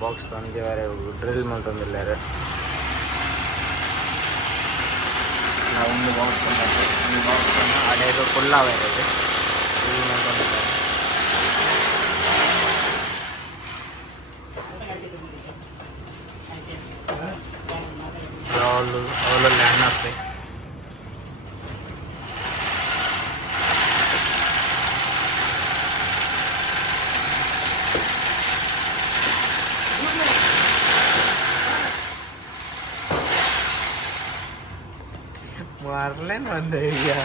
Box ತಂದಿದ್ದಾರೆ, drill ಮಾಡ್ತಂದಿದ್ದಾರೆ. ಒಂದು box ಈ ಬಾಕ್ಸನ್ನು ಅಡೆದು ಫುಲ್ ಆವೇರಿ ಡ್ರಿಲ್ ಮಾಡ್ತಂದಿದ್ದಾರೆ. ಅವಳು ಲ್ಯಾಂಡ್ ಆಗ್ತದೆ. Marlen mana ya?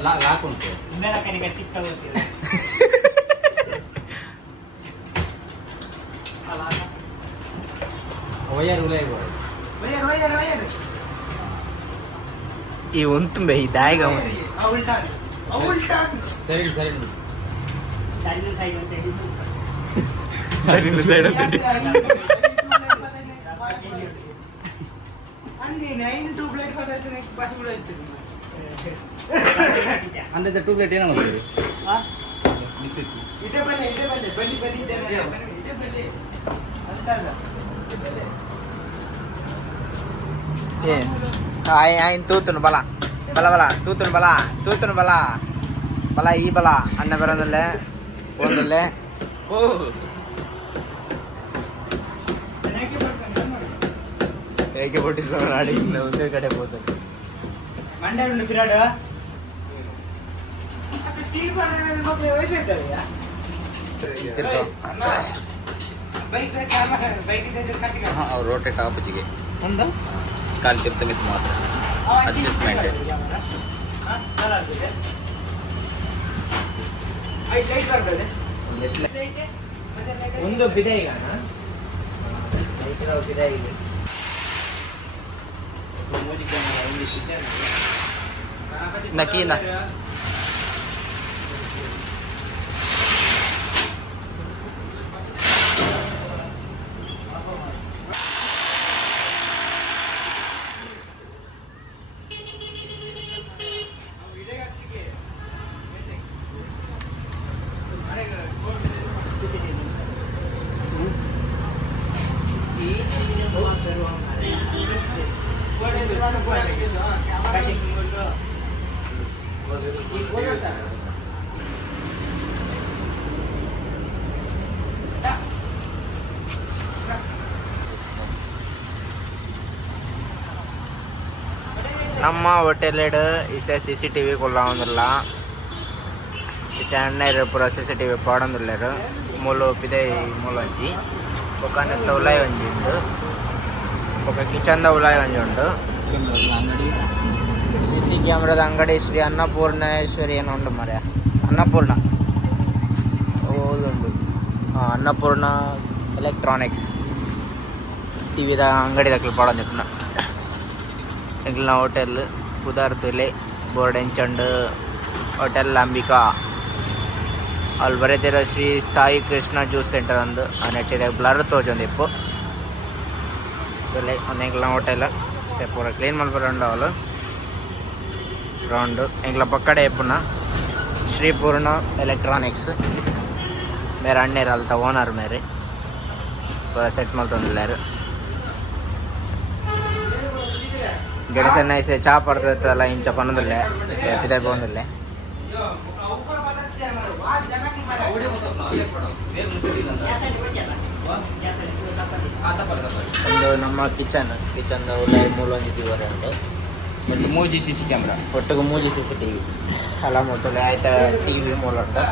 Lakon tuh. Enggak lah kayak TikTok gitu. ಈ ಉಂಟು ಈ ದಾಯಿಗ ಸರಿ ಸರಿ ಅಂತ ಟ್ಯೂಬ್ಲೈಟ್ ಏನೋ ఆయన తూతును బల బల బల తూతును బల ఈ బల అన్న ಬರೋದಿಲ್ಲ ಒಂದಿಲ್ಲ ಹೇಗೆ ಪಟ್ಟಿಸ ನಾಡಿ ಒಂದೇ ಕಡೆ ಹೋಗ್ತದೆ ಮಂಡ್ಯ ಪಿರಾಡ ರೋಟೇಟ್ ಆಪಚಿಗೆ ಒಂದು ಕಾಲು ತಿರ್ತ ಮಾತ್ರ ಅಡ್ಜಸ್ಟ್ಮೆಂಟ್ ಒಂದು ಬಿದೆ ಈಗ ಬಿದೆ ಈಗ ನಕೀಲ ನಮ್ಮ ಹೋಟೆಲ್ ಇಸೆ CCTV ಕೊಲ್ಲೊಂದಿಲ್ಲ ಇಸೆ ಅಣ್ಣ ಪೂರ CCTV ಪಾಡೊಂದಿಲ್ಲರು ಮೂಲು ಪಿದೆ ಮೂಲಂಜಿ ఒక నెత్త ఉలాయి వంజి ఉండు ఒక కిచెన్ ద ఉలాయి వంజి ఉండు CC ಕ್ಯಾಮ್ರಾದ ಅಂಗಡಿ ಶ್ರೀ ಅನ್ನಪೂರ್ಣೇಶ್ವರಿ ಏನೋ ಉಂಟು ಮರ ಅನ್ನಪೂರ್ಣ ಓದುಂಡು ಅನ್ನಪೂರ್ಣ ಎಲೆಕ್ಟ್ರಾನಿಕ್ಸ್ ಟಿವಿದ ಅಂಗಡಿ ದಕ್ಕಲು ಪಾಡೊಂದಿಪ್ಪುನ ಎಂಕ್ಲಿನ ಹೋಟೆಲ್ ಕುದಾರ್ತುಲೆ ಬೋರ್ಡೆಂಚಂಡು ಹೋಟೆಲ್ ಅಂಬಿಕಾ ಅಲ್ಲಿ ಬರೀತಿರೋ ಶ್ರೀ ಸಾಯಿ ಕೃಷ್ಣ ಜ್ಯೂಸ್ ಸೆಂಟರ್ ಅಂದು ಆ ನೆಟ್ಟಿದೆ ಬ್ಲರ್ ತೋಜೊಂದಿಪ್ಪು ಒಂದು ಎಂಕ್ಲ ಹೋಟೆಲ್ ಸೆ ಪೂರ ಕ್ಲೀನ್ ಮಾಡ್ಬಾರಂಡು ಅವಳು ರೌಂಡು ಎಂಕ್ಲ ಪಕ್ಕಡೆ ಎಪ್ಪುನ ಶ್ರೀಪೂರ್ಣ ಎಲೆಕ್ಟ್ರಾನಿಕ್ಸ್ ಬೇರೆ ಅಣ್ಣೇರು ಅಲ್ತ ಓನರ್ ಮೇರೆ ಪೂರ ಸೆಟ್ ಮಾಡ್ತೊಂದಿಲ್ಲಾರು ಗೆಣಸನ್ನ ಇಸೆ ಚಾ ಪಡ್ದಿರ್ತಲ್ಲ ಇಂಚ ಪನ್ನದಿಲ್ಲ ಇಸೆ ಪಿದೆ ಬಂದಿಲ್ಲ ಒಂದು ನಮ್ಮ ಕಿಚನ್ ಒಳ್ಳೆ ಮೂಲೊಂದಿದ್ದೀವರೆ ಉಂಟು ಒಂದು ಮೂಜಿ CC ಕ್ಯಾಮ್ರಾ ಒಟ್ಟಿಗೆ ಮೂಜಿ CCTV ಅಲ್ಲ ಮೊತ್ತಲೆ ಆಯ್ತ TV ಮೂಲ ಉಂಟು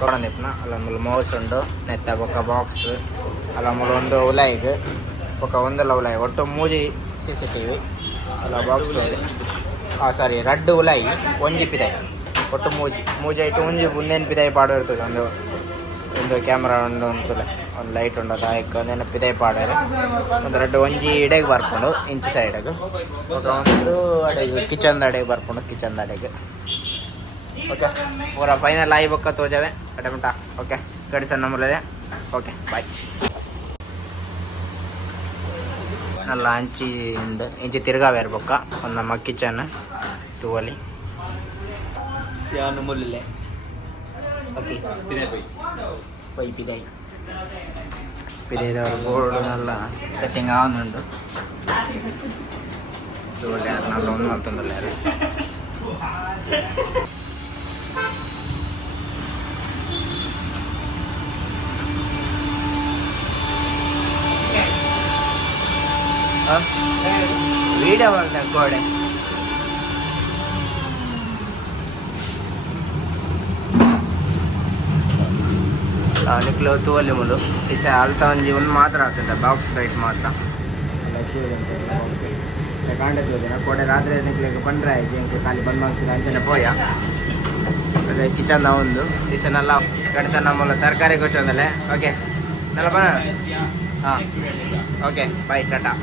ತೊಗೊಂಡಿಪ್ಪನ ಅಲ್ಲ ಮೂಲ ಮೌಸ್ ಉಂಟು ನೆತ್ತ ಬೊಕ್ಕ ಬಾಕ್ಸ್ ಅಲ್ಲ ಮೂಲ ಒಂದು ಉಲಾಯಿಗೆ ಬೊಕ್ಕ ಒಂದೆಲ್ಲ ಉಲಾಯಿ ಒಟ್ಟು ಮೂಜಿ CCTV ಅಲ್ಲ ಬಾಕ್ಸ್ ಸಾರಿ ರಡ್ಡು ಉಲಾಯಿ ಒಂಜಿ ಪಿದಾಯಿ ಒಟ್ಟು ಮೂಜಿ ಐಟು ಒಂಜಿ ಮುಂದೇನು ಪಿದಾಯಿ ಪಾಡು ಇರ್ತದೆ ಒಂದು ಕ್ಯಾಮ್ರಾ ಉಂಡು ಅಂತಲೇ ಒಂದು ಲೈಟ್ ಉಂಡು ದಾಯಕ್ಕೆ ಒಂದೇನು ಪಿದಾಯಿ ಪಾಡ್ಯಾರೆ ಒಂದು ರಡ್ಡು ಒಂಜಿ ಇಡೆಗೆ ಬರ್ಕೊಂಡು ಇಂಚು ಸೈಡಿಗೆ ಒಂದು ಅಡೆಗೆ ಕಿಚನ್ದ ಅಡೆಗೆ ಬರ್ಕೊಂಡು ಕಿಚನ್ದ ಅಡೆಗೆ ಓಕೆ ಪೂರ ಫೈನಲ್ ಆಗಿ ಬೊಕ್ಕ ತೋಜಾವೆ ಅಟೆಂಟ ಓಕೆ ಗಡಿ ಸಣ್ಣ ಮೂಲದೆ ಓಕೆ ಬಾಯ್ ನಲ್ಲ ಅಂಚಿ ഉണ്ട് ಇಂಚಿ ತಿರ್ಗಾವೆ ಬೊಕ್ಕ ಒಂದು ನಮ್ಮ ಕಿಚನ್ ತೂವಲಿ ಯಾನು ಮುಲ್ಲಲೆ ಓಕೆ ಪೈ ಪಿದೈ ಪಿದೈದವರು ಬೋರ್ಡು ನಲ್ಲ ಸೆಟ್ಟಿಂಗ್ ಆവുന്നുണ്ട് അതുപോലെ നല്ല ഒന്നും നടത്തുന്നില്ല വീഡിയോ വളരെ കോടെ ನಿಕ್ಲು ತೂವಲ್ಲಿ ಮುಲು ಇಸ ಅಲ್ತ ಒಂಜಿ ಒಂದು ಮಾತ್ರ ಆಗ್ತದೆ ಬಾಕ್ಸ್ ಲೈಟ್ ಮಾತ್ರ ಕಾಂಡದ ಕೋಡೆ ರಾತ್ರಿ ನಿಕ್ಲಿಗೆ ಬಂದ್ರೆ ಆಯ್ತು ಖಾಲಿ ಬಂದ್ ಮನ್ಸಿಗೆ ಅಂಚನೆ ಪೋಯ ಅದೇ ಕಿಚನ್ ಒಂದು ಇಸನೆಲ್ಲ ಗಣಸ ನಮ್ಮಲ್ಲ ತರಕಾರಿ ಕೊಚ್ಚೋದಲ್ಲೇ ಓಕೆ ನಲ್ಲ ಬಾ ಹಾಂ ಓಕೆ ಬಾಯ್ ಟಾಟಾ